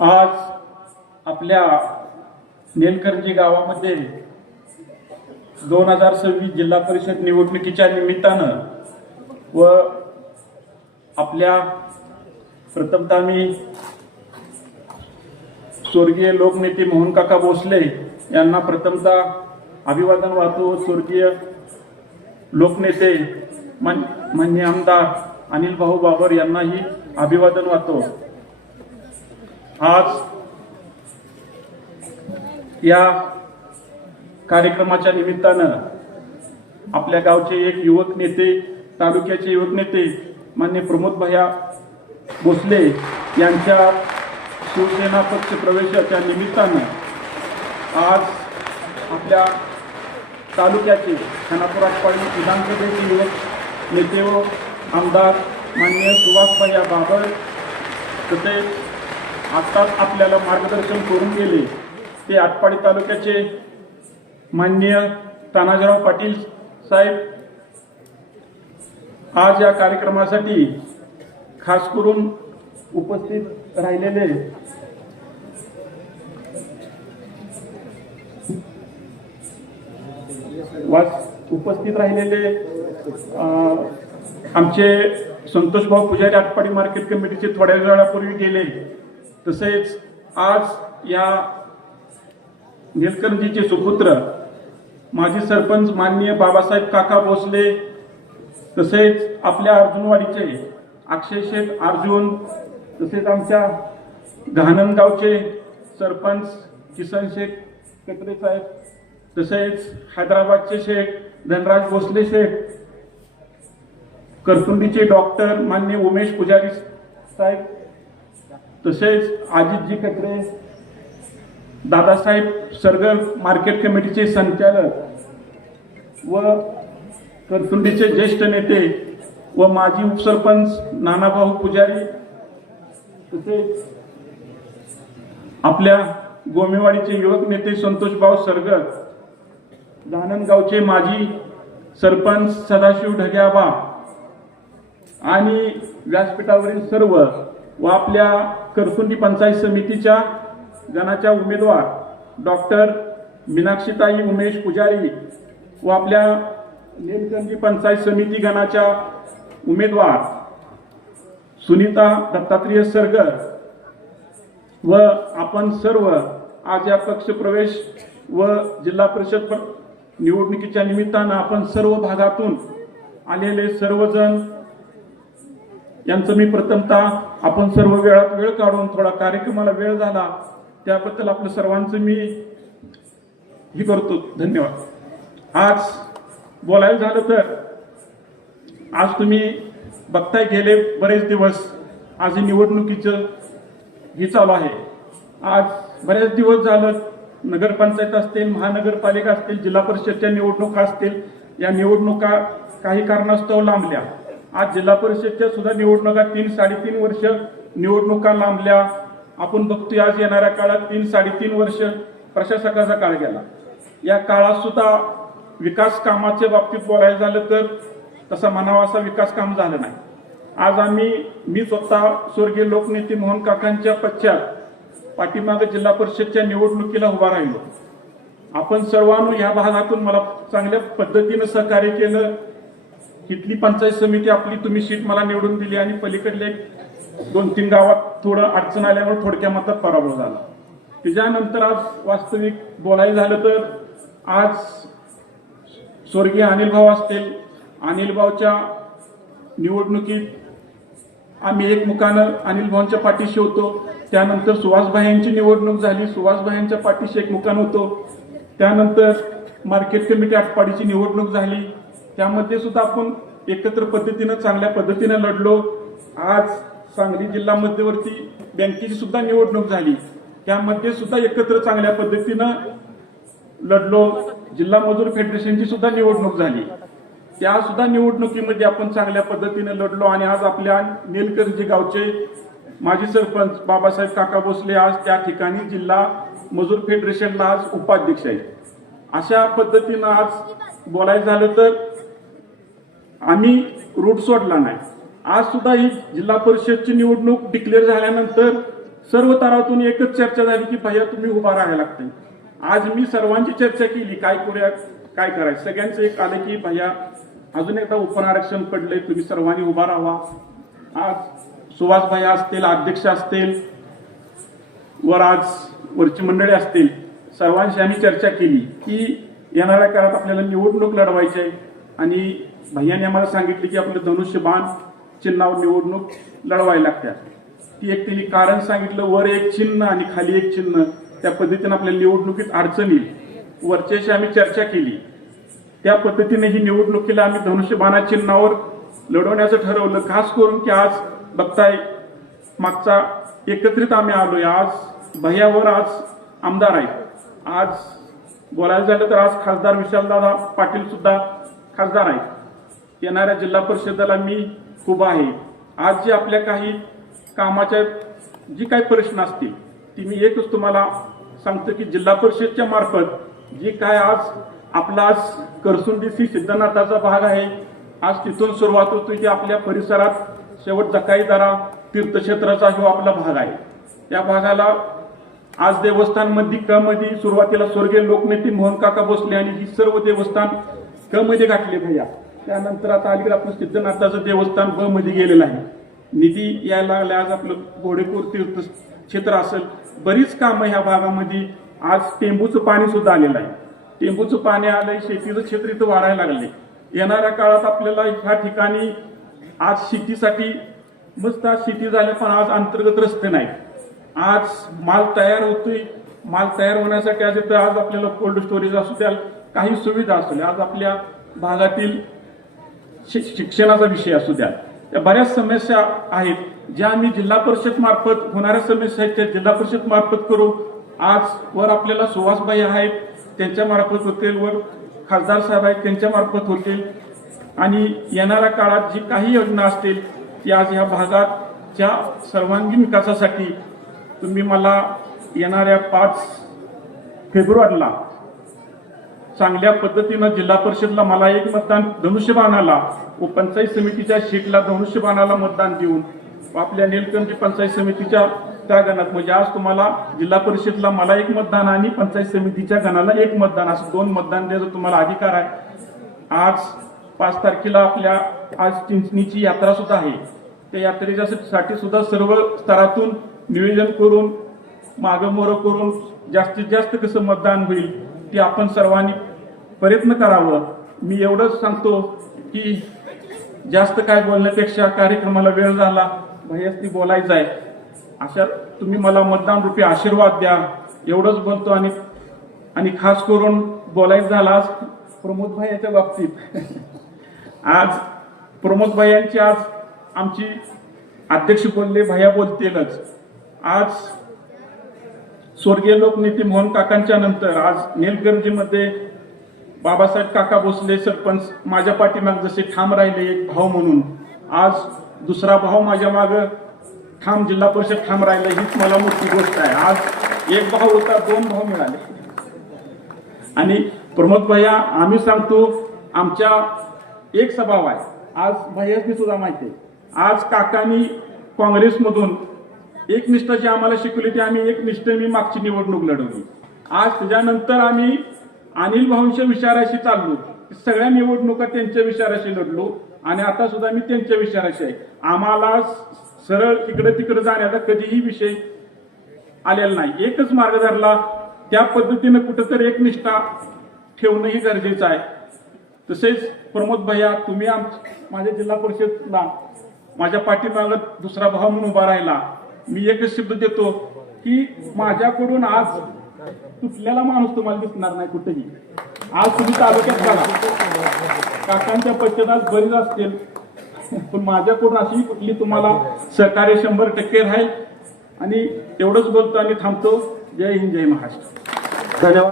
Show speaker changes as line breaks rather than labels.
आज आपल्या नेलकरजी गावामध्ये दोन हजार सव्वीस जिल्हा परिषद निवडणुकीच्या निमित्तानं व आपल्या प्रथमतः मी स्वर्गीय लोकनेते मोहन काका भोसले यांना प्रथमतः अभिवादन वाहतो. स्वर्गीय लोकनेते मान्य आमदार अनिल भाऊ बाबर यांनाही अभिवादन वाहतो. आज या कार्यक्रमाच्या निमित्तानं आपल्या गावचे एक युवक नेते तालुक्याचे युवक नेते मान्य प्रमोद भैया भोसले यांच्या शिवसेना पक्ष प्रवेशाच्या निमित्तानं आज आपल्या तालुक्याचे खानापूर आटपाडी विधानसभेचे युवक नेते व आमदार मान्य सुभाष भैया बाबर तसेच आत्ताच आपल्याला मार्गदर्शन करून गेले ते आटपाडी तालुक्याचे माननीय तानाजीराव पाटील साहेब. आज या कार्यक्रमासाठी खास करून उपस्थित राहिलेले उपस्थित राहिलेले आमचे संतोषभाऊ पुजारी आटपाडी मार्केट कमिटीचे थोड्या वेळापूर्वी गेले. तसेच आज या निलकंठजीचे सुपुत्र माजी सरपंच माननीय बाबासाहेब काका भोसले तसेच आपल्या अर्जुनवाडीचे अक्षय शेठ अर्जुन तसेच आमच्या घाणंदगावचे सरपंच किसन शेख कत्रे साहेब तसेच हैदराबादचे शेख धनराज भोसले शेख करतुंडीचे डॉक्टर मान्य उमेश पुजारी साहेब तसेच अजितजी कत्रे दादासाहेब सरगर मार्केट कमिटीचे संचालक व करतुंडीचे ज्येष्ठ नेते व माजी उपसरपंच नानाभाऊ पुजारी तसेच आपल्या गोमेवाडीचे युवक नेते संतोषभाऊ सरगर गाणंदगावचे माजी सरपंच सदाशिव ढग्याबा आणि व्यासपीठावरील सर्व व आपल्या करसुंदी पंचायत समितीच्या गणाच्या उमेदवार डॉक्टर मीनाक्षीताई उमेश पुजारी व आपल्या नेमकंजी पंचायत समिती गणाच्या उमेदवार सुनीता दत्तात्रेय सरगर व आपण सर्व आज या पक्षप्रवेश व जिल्हा परिषद प- निवडणुकीच्या निमित्तानं आपण सर्व भागातून आलेले सर्वजण यांचं मी प्रथमतः आपण सर्व वेळात वेळ काढून थोडा कार्यक्रमाला वेळ झाला त्याबद्दल आपलं सर्वांचं मी हे करतो. धन्यवाद. आज बोलायला झालं तर आज तुम्ही बघताय गेले बरेच दिवस आज हे निवडणुकीचं हे चालू आहे. आज बरेच दिवस झालं नगरपंचायत असतील महानगरपालिका असतील जिल्हा परिषदच्या निवडणुका असतील या निवडणुका काही कारणास्तव लांबल्या. आज जिल्हा परिषदच्या सुद्धा निवडणुका तीन साडेतीन वर्ष निवडणुका लांबल्या. आपण बघतोय आज येणाऱ्या काळात तीन साडेतीन वर्ष प्रशासकाचा काळ गेला. या काळात सुद्धा विकास कामाच्या बाबतीत बोलायला झालं तर तसा म्हणावा असा विकास काम झालं नाही. आज आम्ही मी स्वतः स्वर्गीय लोकनेते मोहन काकांच्या पश्चात पाठीमागे जिल्हा परिषदच्या निवडणुकीला उभा राहिलो. आपण सर्वांनी ह्या भागातून मला चांगल्या पद्धतीनं सहकार्य केलं. तिथली पंचायत समिती आपली तुम्ही सीट मला निवडून दिली आणि पलीकडले दोन तीन गावात थोडं अडचण आल्यामुळे थोडक्या मतात पराभव झाला. त्याच्यानंतर आज वास्तविक बोलायला झालं तर आज स्वर्गीय अनिल भाऊ असतील. अनिल भाऊच्या निवडणुकीत आम्ही एकमुखानं अनिल भाऊंच्या पाठीशी होतो. त्यानंतर सुहासभाईंची निवडणूक झाली. सुहासभाईंच्या पाठीशी एकमुखानं होतो. त्यानंतर मार्केट कमिटी आटपाडीची निवडणूक झाली. त्यामध्ये सुद्धा आपण एकत्र पद्धतीनं चांगल्या पद्धतीनं लढलो. आज सांगली जिल्हा मध्यवर्ती बँकेची सुद्धा निवडणूक झाली. त्यामध्ये सुद्धा एकत्र चांगल्या पद्धतीनं लढलो. जिल्हा मजूर फेडरेशनची सुद्धा निवडणूक झाली. त्या सुद्धा निवडणुकीमध्ये आपण चांगल्या पद्धतीने लढलो आणि आज आपल्या नेलकरजी गावचे माजी सरपंच बाबासाहेब काका भोसले आज त्या ठिकाणी जिल्हा मजूर फेडरेशनला आज उपाध्यक्ष आहेत. अशा पद्धतीनं आज बोलायचं झालं तर आम्ही रूट सोडला नाही. आज सुद्धा ही जिल्हा परिषदची निवडणूक डिक्लेअर झाल्यानंतर सर्व तरातून एकच चर्चा झाली की भैया तुम्ही उभा राहायला लागते. आज मी सर्वांची चर्चा केली काय करूया काय करायचं? सगळ्यांचं एक आलं की भैया अजून एकदा उपन आरक्षण पडले तुम्ही सर्वांनी उभा राहा आज सुभाष भैया असतील अध्यक्ष असतील वर आज वरची मंडळी असतील सर्वांशी आम्ही चर्चा केली की येणाऱ्या काळात आपल्याला निवडणूक लढवायची आहे. आणि भैयाने आम्हाला सांगितले की आपलं धनुष्यबाण चिन्हावर निवडणूक लढवायला लागत्या. ती एक त्यांनी कारण सांगितलं वर एक चिन्ह आणि खाली एक चिन्ह. त्या पद्धतीने आपल्या निवडणुकीत अडचण येईल वरच्याशी आम्ही चर्चा केली. त्या पद्धतीने ही निवडणुकीला आम्ही धनुष्यबाणा चिन्हावर लढवण्याचं ठरवलं. खास करून की आज बघताय मागचा एकत्रित आम्ही आलोय. आज भैयावर आज आमदार आहेत. आज बोलायला झालं तर आज खासदार विशालदादा पाटील सुद्धा खासदार आहेत. येणाऱ्या जिल्हा परिषदेला मी उभा आहे. आज जे आपल्या काही कामाच्या जी काही प्रश्न असतील ती मी एकच तुम्हाला सांगतो की जिल्हा परिषदच्या मार्फत जी काय आज आपला आज करसुंडी श्री सिद्धनाथाचा भाग आहे आज तिथून सुरुवात होतो की आपल्या परिसरात शेवट जकाईदारा तीर्थक्षेत्राचा जो आपला भाग आहे. या भागाला आज देवस्थानमध्ये क मध्ये सुरुवातीला स्वर्गीय लोकनेते मोहन काका भोसले आणि ही सर्व देवस्थान क मध्ये गाठले भैया. त्यानंतर आता अलीकडे आपलं सिद्धनाथाचं देवस्थान ब मध्ये गेलेलं आहे. निधी यायला लागले आज आपलं घोडेपूर तीर्थ क्षेत्र असेल. बरीच कामं ह्या भागामध्ये आज टेंबूचं पाणी सुद्धा आलेलं आहे. टेंबूचं पाणी आलंय. शेतीचं क्षेत्र इथं वाढायला लागले येणाऱ्या काळात आपल्याला ह्या ठिकाणी आज शेतीसाठी मस्त आज शेती झाल्या पण आज अंतर्गत रस्ते नाही आज माल तयार होतोय. माल तयार होण्यासाठी आज इथं आज आपल्याला कोल्ड स्टोरेज असू द्या काही सुविधा असू द्या. आज आपल्या भागातील शि- शिक्षणाचा विषय असू द्या. त्या बऱ्याच समस्या आहेत. ज्या आम्ही जिल्हा परिषद मार्फत होणाऱ्या समस्या आहेत त्या जिल्हा परिषद मार्फत करू. आज वर आपल्याला सुहासबाई आहेत. त्यांच्या मार्फत होतील. वर खासदार साहेब आहेत. त्यांच्या मार्फत होतील. आणि येणाऱ्या काळात जी काही योजना असतील ती आज ह्या भागाच्या सर्वांगीण विकासासाठी तुम्ही मला येणाऱ्या पाच फेब्रुवारीला चांगल्या पद्धतीनं जिल्हा परिषदला मला एक मतदान धनुष्यबाणाला व पंचायत समितीच्या शीटला धनुष्यबाणाला मतदान देऊन आपल्या निलकंठी पंचायत समितीच्या त्या गणात म्हणजे आज तुम्हाला जिल्हा परिषदला मला एक मतदान आणि पंचायत समितीच्या गणाला एक मतदान असं दोन मतदान द्यायचा तुम्हाला अधिकार आहे. आज पाच तारखेला आपल्या आज चिंचणीची यात्रा सुद्धा आहे. त्या यात्रेच्या साठी सुद्धा सर्व स्तरातून नियोजन करून मागं मोरं करून जास्तीत जास्त कसं मतदान होईल ते आपण सर्वांनी प्रयत्न करावं. मी एवढंच सांगतो की जास्त काय बोलण्यापेक्षा कार्यक्रमाला वेळ झाला भयस्ती बोलायचं आहे. अशा तुम्ही मला मतदान रुपये आशीर्वाद द्या. एवढंच बोलतो आणि आणि खास करून बोलायचं झाला आज प्रमोद याच्या बाबतीत. आज प्रमोद भाईयांची आज आमची अध्यक्ष बोलले भैया बोलतीलच. आज स्वर्गीय लोकनेते मोहन काकांच्या नंतर आज निलगर्जीमध्ये बाबासाहेब काका भोसले सरपंच माझ्या पाठीमाग जसे ठाम राहिले एक भाऊ म्हणून आज दुसरा भाऊ माझ्या माग ठाम जिल्हा परिषद ठाम राहिलं हीच मला मोठी गोष्ट आहे. आज एक भाऊ होता दोन भाऊ मिळाले. आणि प्रमोद भैया आम्ही सांगतो आमच्या एक स्वभाव आहे. आज भैयासनी सुद्धा माहिती आहे. आज काकानी काँग्रेसमधून एक निष्ठा जी आम्हाला शिकवली ती आम्ही एक निष्ठेने मागची निवडणूक लढवली. आज त्याच्यानंतर आम्ही अनिल भाऊंच्या विचाराशी चाललो. सगळ्या निवडणुका त्यांच्या विचाराशी लढलो. आणि आता सुद्धा मी त्यांच्या विचाराशी आहे. आम्हाला सरळ इकडे तिकडे जाण्याचा कधीही विषय आलेला नाही. एकच मार्ग धरला. त्या पद्धतीनं कुठंतरी एक निष्ठा ठेवणंही गरजेचं आहे. तसेच प्रमोद भैया तुम्ही आम माझ्या जिल्हा परिषदला माझ्या पाठीमागत दुसरा भाव म्हणून उभा राहिला. मी एकच शब्द देतो की माझ्याकडून आज तुटलेला माणूस तुम्हाला दिसणार नाही कुठेही. आज तुम्ही तालुक्यात बघा. काकांच्या पश्चात बरीच असतील. पण माझ्याकडून अशी कुठली तुम्हाला सहकार्य शंभर टक्के राहील. आणि एवढंच बोलतो आणि थांबतो. जय हिंद जय महाराष्ट्र.
धन्यवाद.